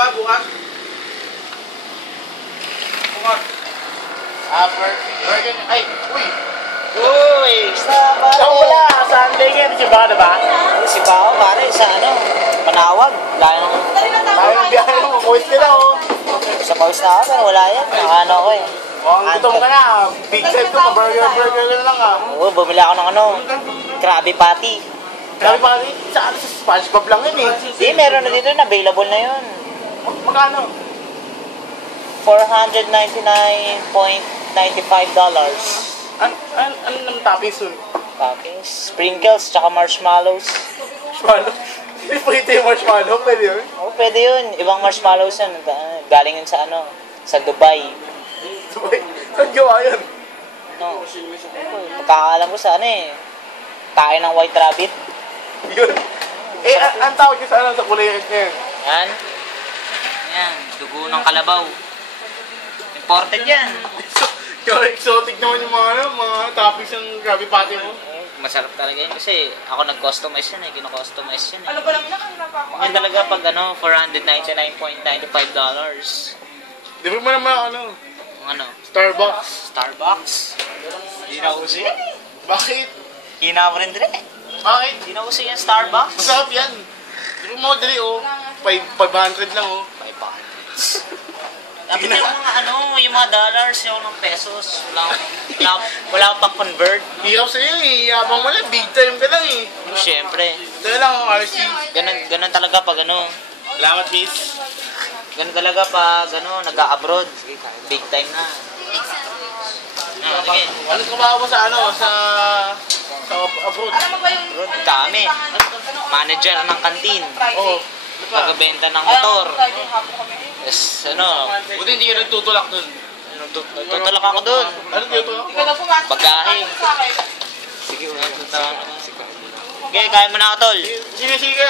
pa bukas? Bukas. Burger. Ay, uy! Uy! Sa wala! Sunday game, si ba, diba? Si Bao, pare, sa ano? Panawag. Laya ng... Tayo ng biyahe mo, kuwis ka na oh. Sa paus na ako, pero wala yan. Nakaano ko eh. Mukhang gutom ka na. Big set ko, burger na lang ah. Oo, bumili ako ng ano, Krabby Patty. Grabe pa rin, sa SpongeBob lang yun eh. Di, meron na dito, available na yun. Magkano? $499.95. Ano naman toppings nun? Toppings, sprinkles, tsaka marshmallows. Marshmallow? Hindi pa ito yung marshmallow, pwede yun? Oo, pwede yun. Ibang marshmallows yun. Galing yun sa ano, sa Dubai. Dubai? Saan gawa yun? No. Pagkakaalam ko sa ano eh. Kain ng White Rabbit. Yun? Eh, ang tawag niya sa ano, sa kulay niya? Yan. Yan, dugo ng kalabaw. Imported yan. Yung exotic naman yung mga toppings ng Krabby Patty mo. Masarap talaga yan kasi ako nag-customize yan eh. Kino-customize yan eh. Ano ba lang kanina pa ako? Yan talaga pag ano, $499.95. Di ba mo naman ano? Ano? Starbucks. Starbucks. Hindi na uso yan eh. Bakit? Hina mo rin din eh. Bakit? Hindi na uso yan Starbucks. Masarap yan. Di ba mo dali oh. 500 lang oh. 500. Dapat yung mga ano, yung mga dollars, yung mga pesos. Wala pa convert. Hirap sa'yo eh. Yabang mo lang. Big time ka lang eh. Siyempre. Dahil lang ang RC. Ganun talaga pag ano. Salamat, miss. Ganun talaga pag ano, nag-a-abroad. Big time na. Sige. Ano trabaho mo sa ano? Sa abroad? Alam mo ba yung... Abroad, dami. Manager ng kantin. Oo. Pagbenta ng motor. Yes, ano. Buti hindi ka nagtutulak dun. Tutulak ako dun. Ano nagtutulak? Ikaw na pumasok. Bagahe. Sige, kaya mo na ako, tol. Sige, sige.